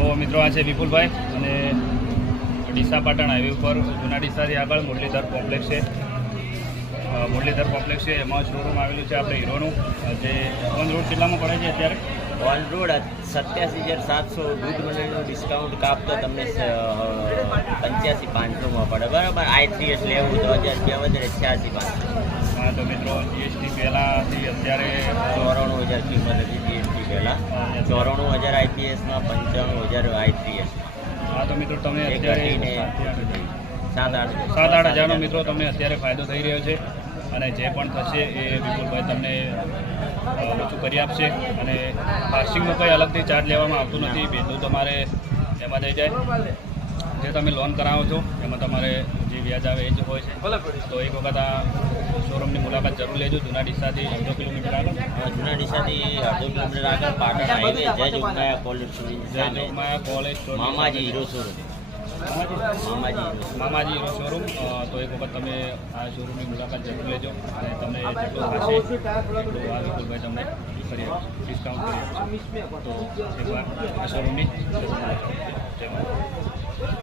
તો મિત્રો આ છે વિપુલભાઈ અને ડીસા પાટણ હાઈવે ઉપર જૂના ડીસાથી આગળ મુરલીધર કોમ્પ્લેક્સ છે. મુરલીધર કોમ્પ્લેક્સ છે, એમાં શોરૂમ આવેલું છે આપણે હીરોનું, જે ઓન રોડ કેટલામાં પડે છે અત્યારે? ઓન રોડ 87,700 દૂધ મંડળનું ડિસ્કાઉન્ટ કાપતો તમને 85,500 પડે. બરાબર. i3s લેવું તો 1000 વધારે 86,500. હા, તો મિત્રો જીએસટી પહેલાંથી અત્યારે 94,000 કિંમત હતી જીએસટી પહેલાં. 94,000 IPSમાં 95,000 i3s. હા, તો મિત્રો તમે અત્યારે 7-8 હજારનો મિત્રો તમને અત્યારે ફાયદો થઈ રહ્યો છે. અને જે પણ થશે એ વિપુલભાઈ તમને ઓછું કરી આપશે. અને પાર્સિંગનો કંઈ અલગથી ચાર્જ લેવામાં આવતું નથી. ભેજનું તમારે એમાં થઈ જાય. જે તમે લોન કરાવો છો એમાં તમારે જે વ્યાજ આવે એ જ હોય છે. તો એક વખત આ શોરૂમની મુલાકાત જરૂર લેજો. જૂના ડીસાથી 1 કિલોમીટર આગળ, જૂના ડીસાથી 1/2 કિલોમીટર આગળ Patan highway Jay Jogmaya college college Mamaji Hero showroom. Mamaji Hero showroom. તો એક વખત તમે આ શોરૂમની મુલાકાત જરૂર લેજો અને તમને જેટલું થશે એટલું આ વિપુલભાઈ તમને કરી આપશે, ડિસ્કાઉન્ટ કરી આપશે. તો એકવાર આ શોરૂમની